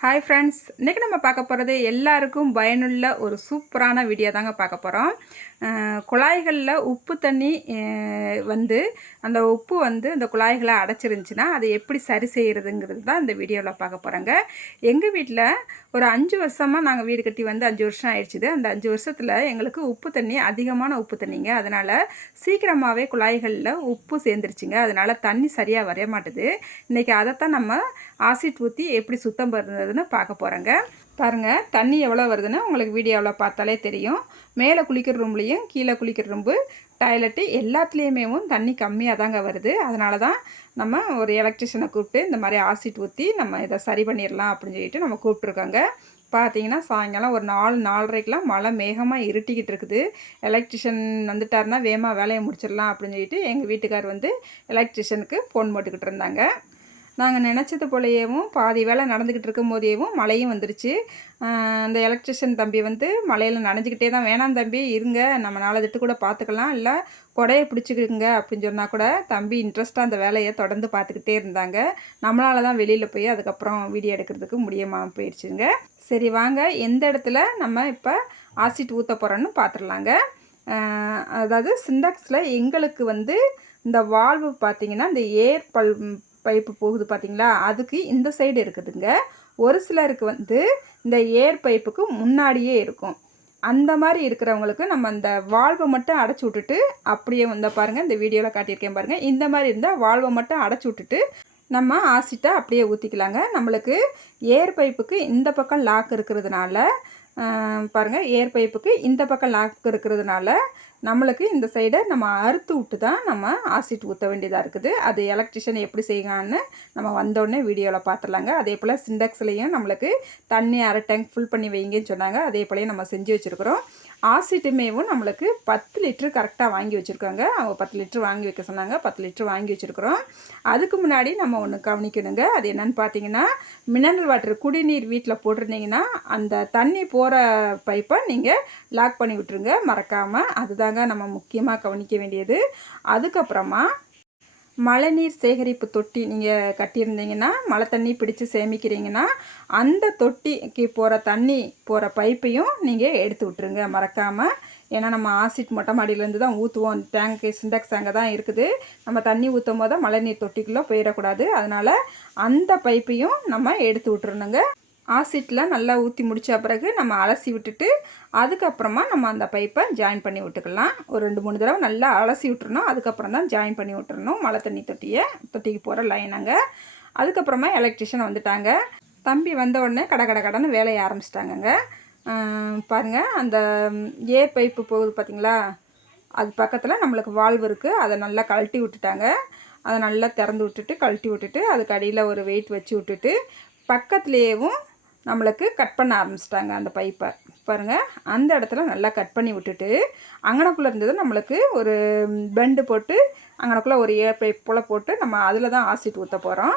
Hi friends இன்றைக்கி நம்ம பார்க்க போகிறது எல்லாருக்கும் பயனுள்ள ஒரு சூப்பரான வீடியோ தாங்க பார்க்க போகிறோம் குழாய்களில் உப்பு தண்ணி வந்து அந்த உப்பு வந்து அந்த குழாய்களை அடைச்சிருந்துச்சின்னா அதை எப்படி சரி செய்கிறதுங்கிறது தான் இந்த வீடியோவில் பார்க்க போகிறோங்க எங்கள் வீட்டில் ஒரு அஞ்சு வருஷமாக நாங்கள் வீடு கட்டி வந்து அஞ்சு வருஷம் ஆயிடுச்சுது. அந்த அஞ்சு வருஷத்தில் எங்களுக்கு உப்பு தண்ணி அதிகமான உப்பு தண்ணிங்க. அதனால் சீக்கிரமாகவே குழாய்களில் உப்பு சேர்ந்துருச்சுங்க. அதனால் தண்ணி சரியாக வரைய மாட்டுது. இன்றைக்கி அதைத்தான் நம்ம ஆசிட் ஊற்றி எப்படி சுத்தம் பண்ணுறது பண்ணுறதுன்னு பார்க்க போகிறேங்க பாருங்கள் தண்ணி எவ்வளோ வருதுன்னு உங்களுக்கு வீடியோவில் பார்த்தாலே தெரியும். மேலே குளிக்கிற ரூம்லேயும் கீழே குளிக்கிற ரூம்பு டாய்லெட்டு எல்லாத்துலேயுமே தண்ணி கம்மியாக தாங்க வருது. அதனால தான் நம்ம ஒரு எலக்ட்ரிஷனை கூப்பிட்டு இந்த மாதிரி ஆசிட் ஊற்றி நம்ம இதை சரி பண்ணிடலாம் அப்படின்னு சொல்லிட்டு நம்ம கூப்பிட்ருக்கோங்க பார்த்தீங்கன்னா சாயங்காலம் ஒரு நாலு நாலரைக்கெலாம் மழை மேகமாக இருட்டிக்கிட்டு இருக்குது. எலக்ட்ரிஷியன் வந்துட்டாருன்னா வேகமாக வேலையை முடிச்சிடலாம் அப்படின்னு சொல்லிட்டு எங்கள் வீட்டுக்கார் வந்து எலக்ட்ரிஷனுக்கு ஃபோன் போட்டுக்கிட்டு இருந்தாங்க. நாங்கள் நினச்சது போலயேவும் பாதி வேலை நடந்துக்கிட்டு இருக்கும் போதேவும் மழையும் வந்துருச்சு. அந்த எலக்ட்ரிஷியன் தம்பி வந்து மழையில் நனைஞ்சிக்கிட்டே தான் வேணாம் தம்பி இருங்க நம்ம நாளை கூட பார்த்துக்கலாம் இல்லை கொடையை பிடிச்சிக்கிடுங்க அப்படின்னு சொன்னால் கூட தம்பி இன்ட்ரெஸ்ட்டாக அந்த வேலையை தொடர்ந்து பார்த்துக்கிட்டே இருந்தாங்க. நம்மளால தான் வெளியில் போய் அதுக்கப்புறம் வீடியோ எடுக்கிறதுக்கு முடியாமல் போயிடுச்சுங்க சரி வாங்க. எந்த இடத்துல நம்ம இப்போ ஆசிட் ஊற்ற போகிறோன்னு பார்த்துடலாங்க அதாவது சிந்தாக்ஸில் எங்களுக்கு வந்து இந்த வால்வு பார்த்திங்கன்னா இந்த ஏர் பல் பைப்பு போகுது பார்த்தீங்களா அதுக்கு இந்த சைடு இருக்குதுங்க. ஒரு சிலருக்கு வந்து இந்த ஏர் பைப்புக்கு முன்னாடியே இருக்கும். அந்த மாதிரி இருக்கிறவங்களுக்கு நம்ம அந்த வால்வை மட்டும் அடைச்சி விட்டுட்டு அப்படியே வந்தால் பாருங்கள் இந்த வீடியோவில் காட்டியிருக்கேன் பாருங்கள் இந்த மாதிரி இருந்தால் வால்வை மட்டும் அடைச்சி விட்டுட்டு நம்ம ஆசிட்டை அப்படியே ஊற்றிக்கலாங்க நம்மளுக்கு ஏர் பைப்புக்கு இந்த பக்கம் லாக் இருக்கிறதுனால பாருங்கள் ஏர் பைப்புக்கு இந்த பக்கம் லாக் இருக்கிறதுனால நம்மளுக்கு இந்த சைடை நம்ம அறுத்து விட்டு தான் நம்ம ஆசிட் ஊற்ற வேண்டியதாக இருக்குது. அது எலக்ட்ரிஷியன் எப்படி செய்யலான்னு நம்ம வந்தோடனே வீடியோவில் பார்த்துடலாங்க அதே போல் சிண்டெக்ஸ்லேயும் நம்மளுக்கு தண்ணி அரை டேங்க் ஃபுல் பண்ணி வைங்கன்னு சொன்னாங்க. அதே போலயே நம்ம செஞ்சு வச்சுருக்குறோம். ஆசிட்டுமேவும் நம்மளுக்கு பத்து லிட்ரு கரெக்டாக வாங்கி வச்சுருக்காங்க. அவங்க பத்து லிட்ரு வாங்கி வைக்க சொன்னாங்க. பத்து லிட்ரு வாங்கி வச்சுருக்குறோம். அதுக்கு முன்னாடி நம்ம ஒன்று கவனிக்கணுங்க. அது என்னென்னு பார்த்தீங்கன்னா மினரல் வாட்டர் குடிநீர் வீட்டில் போட்டிருந்தீங்கன்னா அந்த தண்ணி போ போகிற பைப்பை நீங்கள் லாக் பண்ணி விட்டுருங்க. மறக்காமல் அதுதாங்க நம்ம முக்கியமாக கவனிக்க வேண்டியது. அதுக்கப்புறமா மழைநீர் சேகரிப்பு தொட்டி நீங்கள் கட்டியிருந்தீங்கன்னா மழை தண்ணி பிடிச்சு சேமிக்கிறீங்கன்னா அந்த தொட்டிக்கு போகிற தண்ணி போகிற பைப்பையும் நீங்கள் எடுத்து விட்டுருங்க. மறக்காமல் ஏன்னா நம்ம ஆசிட் மொட்டை மாடியிலேருந்து தான் ஊற்றுவோம் டேங்க்கு சிண்டெக்ஸ் அங்கே தான் இருக்குது. நம்ம தண்ணி ஊற்றும் போது மழைநீர் தொட்டிக்குள்ளே போயிடக்கூடாது. அதனால் அந்த பைப்பையும் நம்ம எடுத்து விட்டுருணுங்க ஆசிட்டில் நல்லா ஊற்றி முடித்த பிறகு நம்ம அலசி விட்டுட்டு அதுக்கப்புறமா நம்ம அந்த பைப்பை ஜாயின் பண்ணி விட்டுக்கலாம். ஒரு ரெண்டு மூணு தடவை நல்லா அலசி விட்டுறணும். அதுக்கப்புறம் தான் ஜாயின் பண்ணி விட்டுறணும். மழை தண்ணி தொட்டியை தொட்டிக்கு போகிற லைனாங்க அதுக்கப்புறமா எலக்ட்ரிஷியன் வந்துட்டாங்க. தம்பி வந்த உடனே கடை கடை கடைன்னு வேலையை ஆரம்பிச்சிட்டாங்கங்க. பாருங்கள் அந்த ஏ பைப்பு போகுது பார்த்தீங்களா அது பக்கத்தில் நம்மளுக்கு வால்வு இருக்குது அதை நல்லா கழட்டி விட்டுட்டாங்க. அதை நல்லா திறந்து விட்டுட்டு கழட்டி விட்டுட்டு அதுக்கு அடியில் ஒரு வெயிட் வச்சு விட்டுட்டு பக்கத்துலேயேவும் நம்மளுக்கு கட் பண்ண ஆரம்பிச்சிட்டாங்க அந்த பைப்பை. பாருங்கள் அந்த இடத்துல நல்லா கட் பண்ணி விட்டுட்டு அங்கனக்குள்ளே இருந்தது நம்மளுக்கு ஒரு பெண்டு போட்டு அங்கனக்குள்ளே ஒரு ஏர் பைப் போல் போட்டு நம்ம அதில் தான் ஆசிட் ஊற்ற போகிறோம்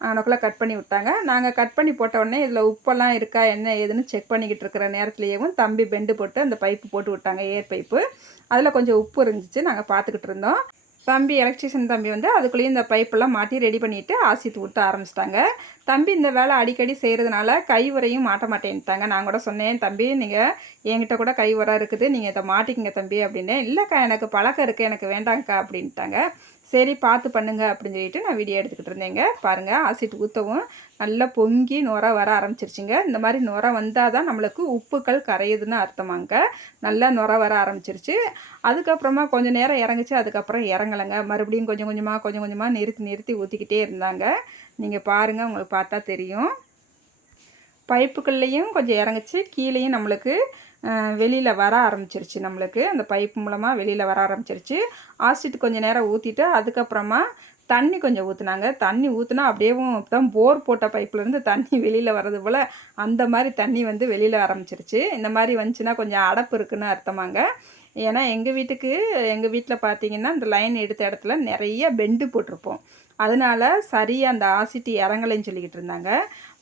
அங்கனக்குள்ளே கட் பண்ணி விட்டாங்க. நாங்கள் கட் பண்ணி போட்ட உடனே இதில் உப்பெல்லாம் இருக்கா என்ன ஏதுன்னு செக் பண்ணிக்கிட்டு இருக்கிற நேரத்துலேயும் தம்பி பெண்டு போட்டு அந்த பைப்பு போட்டு விட்டாங்க ஏர் பைப்பு அதில் கொஞ்சம் உப்பு இருந்துச்சு நாங்கள் பார்த்துக்கிட்டு இருந்தோம். தம்பி எலக்ட்ரிஷியன் தம்பி வந்து அதுக்குள்ளேயும் இந்த பைப்பெல்லாம் மாட்டி ரெடி பண்ணிவிட்டு ஆசிட் ஊற்ற ஆரம்பிச்சிட்டாங்க. தம்பி இந்த வேலை அடிக்கடி செய்கிறதுனால கை உரையும் மாட்ட மாட்டேன்ட்டாங்க. நான் கூட சொன்னேன் தம்பி நீங்கள் என்கிட்ட கூட கை உரம் இருக்குது. நீங்கள் இதை மாட்டிக்கிங்க தம்பி அப்படின்னு. இல்லைக்கா எனக்கு பழக்கம் இருக்குது எனக்கு வேண்டாங்க்கா அப்படின்ட்டாங்க. சரி பார்த்து பண்ணுங்க அப்படின்னு சொல்லிட்டு நான் வீடியோ எடுத்துக்கிட்டு இருந்தேங்க. பாருங்கள் ஆசிட் ஊற்றவும் நல்லா பொங்கி நுர வர ஆரம்பிச்சிருச்சுங்க. இந்த மாதிரி நுர வந்தால் தான் நம்மளுக்கு உப்புக்கள் கரையுதுன்னு அர்த்தமாங்க. நல்லா நுர வர ஆரம்பிச்சிருச்சு. அதுக்கப்புறமா கொஞ்சம் நேரம் இறங்குச்சு. அதுக்கப்புறம் இறங்கலைங்க. மறுபடியும் கொஞ்சம் கொஞ்சமாக கொஞ்சம் கொஞ்சமாக நிறுத்தி நிறுத்தி ஊற்றிக்கிட்டே இருந்தாங்க. நீங்கள் பாருங்கள் உங்களுக்கு பார்த்தா தெரியும். பைப்புகள்லேயும் கொஞ்சம் இறங்குச்சு. கீழேயும் நம்மளுக்கு வெளியில் வர ஆரம்பிச்சிருச்சு நம்மளுக்கு. அந்த பைப் மூலமாக வெளியில் வர ஆரம்பிச்சிருச்சு. ஆசிட் கொஞ்சம் நேரம் ஊற்றிட்டு அதுக்கப்புறமா தண்ணி கொஞ்சம் ஊற்றுனாங்க தண்ணி ஊற்றுனா அப்படியேவும் தான் போர் போட்ட பைப்லேருந்து தண்ணி வெளியில் வர்றது போல் அந்த மாதிரி தண்ணி வந்து வெளியில் ஆரம்பிச்சிருச்சு. இந்த மாதிரி வந்துச்சுன்னா கொஞ்சம் அடப்பு இருக்குன்னு அர்த்தமாங்க. ஏன்னா எங்கள் வீட்டுக்கு எங்கள் வீட்டில் பார்த்தீங்கன்னா இந்த லைன் எடுத்த இடத்துல நிறைய பெண்டு போட்டிருப்போம். அதனால சரியாக அந்த ஆசிட்டு இறங்கலைன்னு சொல்லிக்கிட்டு இருந்தாங்க.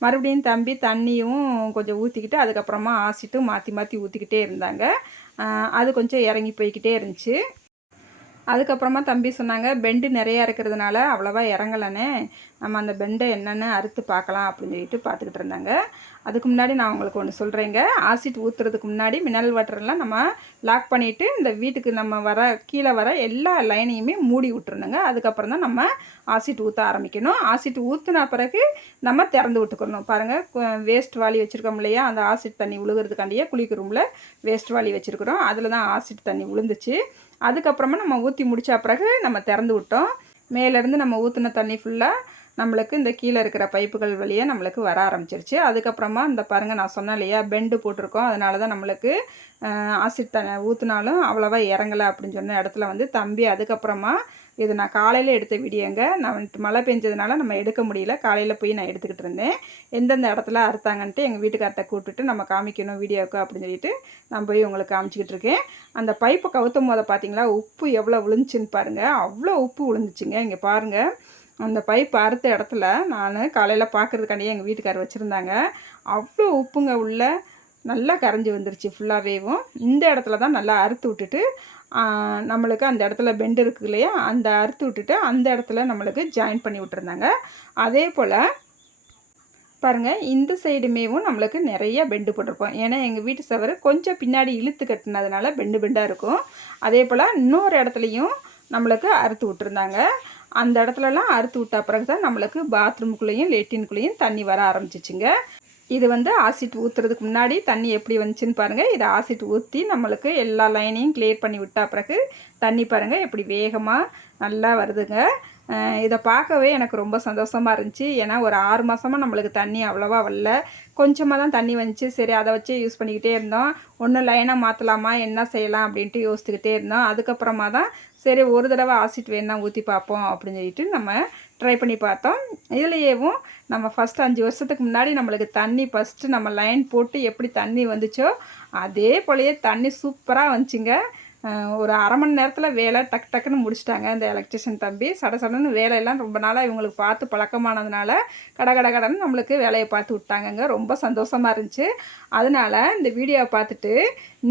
மறுபடியும் தம்பி தண்ணியும் கொஞ்சம் ஊற்றிக்கிட்டு அதுக்கப்புறமா ஆசிட்டும் மாற்றி மாற்றி ஊற்றிக்கிட்டே இருந்தாங்க. அது கொஞ்சம் இறங்கி போய்க்கிட்டே இருந்துச்சு. அதுக்கப்புறமா தம்பி சொன்னாங்க பெண்டு நிறையா இருக்கிறதுனால அவ்வளோவா இறங்கலைன்னு நம்ம அந்த பெண்டை என்னென்னு அறுத்து பார்க்கலாம் அப்படின்னு சொல்லிட்டு பார்த்துக்கிட்டு இருந்தாங்க. அதுக்கு முன்னாடி நான் உங்களுக்கு ஒன்று சொல்கிறேங்க ஆசிட் ஊற்றுறதுக்கு முன்னாடி மினரல் வாட்டர்லாம் நம்ம லாக் பண்ணிவிட்டு இந்த வீட்டுக்கு நம்ம வர கீழே வர எல்லா லைனையுமே மூடி விட்டுருணுங்க அதுக்கப்புறம் தான் நம்ம ஆசிட் ஊற்ற ஆரம்பிக்கணும். ஆசிட் ஊற்றுன பிறகு நம்ம திறந்து விட்டுக்கணும். பாருங்கள் வேஸ்ட் வாலி வச்சுருக்கோம் இல்லையா? அந்த ஆசிட் தண்ணி விழுகிறதுக்காண்டியே குளிக்க ரூமில் வேஸ்ட் வாலி வச்சுருக்குறோம். அதில் தான் ஆசிட் தண்ணி விழுந்துச்சு அதுக்கப்புறமா நம்ம ஊற்றி முடித்த பிறகு நம்ம திறந்து விட்டோம். மேலேருந்து நம்ம ஊற்றின தண்ணி ஃபுல்லாக நம்மளுக்கு இந்த கீழே இருக்கிற பைப்புகள் வழியே நம்மளுக்கு வர ஆரம்பிச்சிருச்சு. அதுக்கப்புறமா இந்த பாருங்கள் நான் சொன்னேன் இல்லையா பெண்டு போட்டிருக்கோம். அதனால தான் நம்மளுக்கு ஆசிட் தண்ணி ஊற்றினாலும் அவ்வளோவா இறங்கலை அப்படின்னு சொன்ன இடத்துல வந்து தம்பி அதுக்கப்புறமா இது நான் காலையில் எடுத்த வீடியோங்க. நான் வந்துட்டு மழை பெஞ்சதுனால நம்ம எடுக்க முடியல. காலையில் போய் நான் எடுத்துக்கிட்டு இருந்தேன். எந்தெந்த இடத்துல அறுத்தாங்கன்ட்டு எங்கள் வீட்டுக்கார்ட்ட கூப்பிட்டுட்டு நம்ம காமிக்கணும் வீடியோவுக்கு அப்படின்னு சொல்லிட்டு நான் போய் உங்களுக்கு காமிச்சிக்கிட்டு இருக்கேன். அந்த பைப்பை கவுத்தும் போதை பார்த்தீங்களா உப்பு எவ்வளோ விழுந்துச்சுன்னு பாருங்கள் அவ்வளோ உப்பு விழுந்துச்சுங்க இங்கே பாருங்கள் அந்த பைப் அறுத்த இடத்துல நான் காலையில் பார்க்குறதுக்காண்டியே எங்கள் வீட்டுக்கார் வச்சுருந்தாங்க. அவ்வளோ உப்புங்க உள்ள நல்லா கரைஞ்சி வந்துருச்சு ஃபுல்லாகவேவும் இந்த இடத்துல தான் நல்லா அறுத்து விட்டுட்டு நம்மளுக்கு அந்த இடத்துல பெண்டு இருக்கு இல்லையா? அந்த அறுத்து விட்டுட்டு அந்த இடத்துல நம்மளுக்கு ஜாயின் பண்ணி விட்டுருந்தாங்க. அதே போல் பாருங்கள் இந்த சைடுமேவும் நம்மளுக்கு நிறைய பெண்டு போட்டிருப்போம் ஏன்னா எங்கள் வீட்டு சவறு கொஞ்சம் பின்னாடி இழுத்து கட்டினதுனால பெண்டு பெண்டாக இருக்கும். அதே போல் இன்னொரு இடத்துலையும் நம்மளுக்கு அறுத்து விட்டுருந்தாங்க. அந்த இடத்துலலாம் அறுத்து விட்ட பிறகு தான் நம்மளுக்கு பாத்ரூமுக்குள்ளேயும் லெட்டின்குள்ளேயும் தண்ணி வர ஆரம்பிச்சிச்சுங்க. இது வந்து ஆசிட் ஊற்றுறதுக்கு முன்னாடி தண்ணி எப்படி வந்துச்சுன்னு பாருங்கள் இதை ஆசிட் ஊற்றி நம்மளுக்கு எல்லா லைனையும் கிளியர் பண்ணி விட்டா பிறகு தண்ணி பாருங்கள் எப்படி வேகமாக நல்லா வருதுங்க. இதை பார்க்கவே எனக்கு ரொம்ப சந்தோஷமாக இருந்துச்சு. ஏன்னா ஒரு ஆறு மாதமாக நம்மளுக்கு தண்ணி அவ்வளோவா வரல. கொஞ்சமாக தான் தண்ணி வந்துச்சு. சரி அதை வச்சு யூஸ் பண்ணிக்கிட்டே இருந்தோம். ஒன்று லைனாக மாற்றலாமா என்ன செய்யலாம் அப்படின்ட்டு யோசிச்சுக்கிட்டே இருந்தோம். அதுக்கப்புறமா தான் சரி ஒரு தடவை ஆசிட் வேணா ஊற்றி பார்ப்போம் அப்படின்னு சொல்லிட்டு நம்ம ட்ரை பண்ணி பார்த்தோம். இதுலேயேவும் நம்ம ஃபஸ்ட்டு அஞ்சு வருஷத்துக்கு முன்னாடி நம்மளுக்கு தண்ணி ஃபஸ்ட்டு நம்ம லைன் போட்டு எப்படி தண்ணி வந்துச்சோ அதே போலயே தண்ணி சூப்பராக வந்துச்சுங்க. ஒரு அரை மணி நேரத்தில் வேலை டக் டக்குன்னு முடிச்சிட்டாங்க இந்த எலக்ட்ரிஷியன் தம்பி. சட சடன்னு வேலையெல்லாம் ரொம்ப நாளாக இவங்களுக்கு பார்த்து பழக்கமானதுனால கட கட கடன்னு நம்மளுக்கு வேலையை பார்த்து விட்டாங்கங்க. ரொம்ப சந்தோஷமாக இருந்துச்சு. அதனால் இந்த வீடியோவை பார்த்துட்டு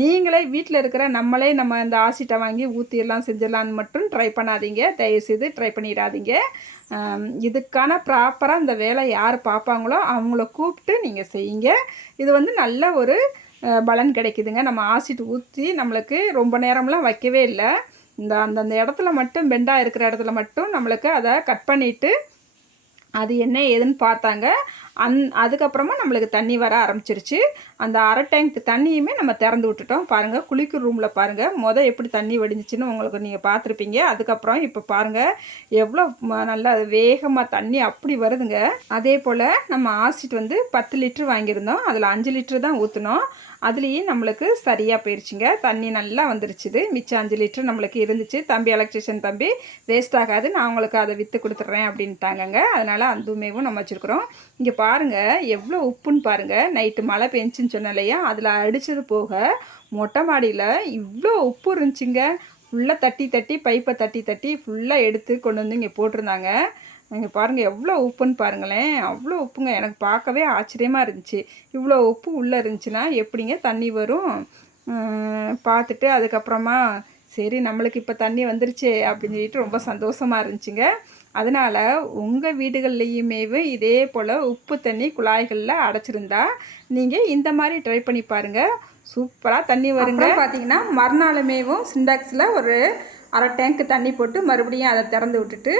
நீங்களே வீட்டில் இருக்கிற நம்மளே நம்ம இந்த ஆசிட்டை வாங்கி ஊற்றிடலாம் செஞ்சிடலான்னு மட்டும் ட்ரை பண்ணாதீங்க. தயவுசெய்து ட்ரை பண்ணிடாதீங்க. இதுக்கான ப்ராப்பராக இந்த வேலை யார் பார்ப்பாங்களோ அவங்கள கூப்பிட்டு நீங்கள் செய்யுங்க. இது வந்து நல்ல ஒரு பலன் கிடைக்குதுங்க. நம்ம ஆசிட் ஊற்றி நம்மளுக்கு ரொம்ப நேரம்லாம் வைக்கவே இல்லை. இந்த அந்தந்த இடத்துல மட்டும் பெண்டாக இருக்கிற இடத்துல மட்டும் நம்மளுக்கு அதை கட் பண்ணிவிட்டு அது என்ன ஏதுன்னு பார்த்தாங்க. அந் அதுக்கப்புறமா நம்மளுக்கு தண்ணி வர ஆரம்பிச்சிருச்சு. அந்த அரை டேங்க் தண்ணியுமே நம்ம திறந்து விட்டுட்டோம். பாருங்கள் குளிக்கிற ரூமில் பாருங்கள் மொதல் எப்படி தண்ணி வடிஞ்சிச்சின்னு உங்களுக்கு நீங்கள் பார்த்துருப்பீங்க. அதுக்கப்புறம் இப்போ பாருங்கள் எவ்வளோ நல்லா வேகமாக தண்ணி அப்படி வருதுங்க. அதே போல் நம்ம ஆசிட் வந்து பத்து லிட்ரு வாங்கியிருந்தோம். அதில் அஞ்சு லிட்ரு தான் ஊற்றினோம் அதுலேயும் நம்மளுக்கு சரியாக போயிடுச்சுங்க தண்ணி நல்லா வந்துருச்சுது. மிச்சம் அஞ்சு லிட்ரு நம்மளுக்கு இருந்துச்சு. தம்பி எலக்ட்ரிஷியன் தம்பி வேஸ்ட் ஆகாது நான் உங்களுக்கு அதை விற்று கொடுத்துட்றேன் அப்படின்ட்டாங்கங்க. அதனால் அந்துமேவும் நம்ம வச்சுருக்குறோம். இங்கே பாருங்கள் எவ்வளோ உப்புன்னு பாருங்கள் நைட்டு மழை பெஞ்சுன்னு சொன்னேன் இல்லையா அதில் அடித்தது போக மொட்டை மாடியில் இவ்வளோ உப்பு இருந்துச்சுங்க. ஃபுல்லாக தட்டி தட்டி பைப்பை தட்டி தட்டி ஃபுல்லாக எடுத்து கொண்டு வந்து இங்கே போட்டிருந்தாங்க. இங்கே பாருங்கள் எவ்வளோ உப்புன்னு பாருங்களேன். அவ்வளோ உப்புங்க. எனக்கு பார்க்கவே ஆச்சரியமாக இருந்துச்சு. இவ்வளோ உப்பு உள்ளே இருந்துச்சுன்னா எப்படிங்க தண்ணி வரும்? பார்த்துட்டு அதுக்கப்புறமா சரி நம்மளுக்கு இப்போ தண்ணி வந்துருச்சு அப்படின்னு சொல்லிட்டு ரொம்ப சந்தோஷமாக இருந்துச்சுங்க. அதனால் உங்கள் வீடுகள்லேயுமே இதே போல் உப்பு தண்ணி குழாய்களில் அடைச்சிருந்தா நீங்கள் இந்த மாதிரி ட்ரை பண்ணி பாருங்கள் சூப்பராக தண்ணி வருங்க. பார்த்தீங்கன்னா மறுநாளுமேவும் சிண்டாக்ஸில் ஒரு அரை டேங்க்கு தண்ணி போட்டு மறுபடியும் அதை திறந்து விட்டுட்டு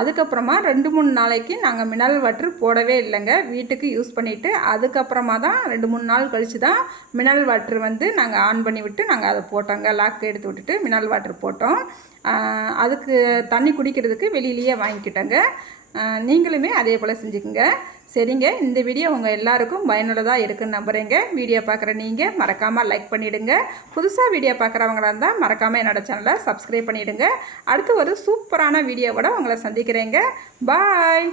அதுக்கப்புறமா ரெண்டு மூணு நாளைக்கு நாங்கள் மினரல் வாட்ரு போடவே இல்லைங்க. வீட்டுக்கு யூஸ் பண்ணிவிட்டு அதுக்கப்புறமா தான் ரெண்டு மூணு நாள் கழித்து தான் மினரல் வாட்ரு வந்து நாங்கள் ஆன் பண்ணி விட்டு நாங்கள் அதை போட்டோங்க. லாக் எடுத்து விட்டுட்டு மினரல் வாட்ரு போட்டோம். அதுக்கு தண்ணி குடிக்கிறதுக்கு வெளியிலேயே வாங்கிக்கிட்டோங்க. நீங்களுமே அதே போல் செஞ்சுக்கோங்க. சரிங்க இந்த வீடியோ உங்கள் எல்லாருக்கும் பயனுள்ளதாக இருக்குன்னு நம்புகிறேங்க வீடியோ பார்க்குற நீங்கள் மறக்காமல் லைக் பண்ணிவிடுங்க புதுசாக வீடியோ பார்க்குறவங்களா இருந்தால் மறக்காமல் என்னோடய சேனலை சப்ஸ்கிரைப் பண்ணிவிடுங்க அடுத்து ஒரு சூப்பரான வீடியோவோட உங்களை சந்திக்கிறேங்க. பாய்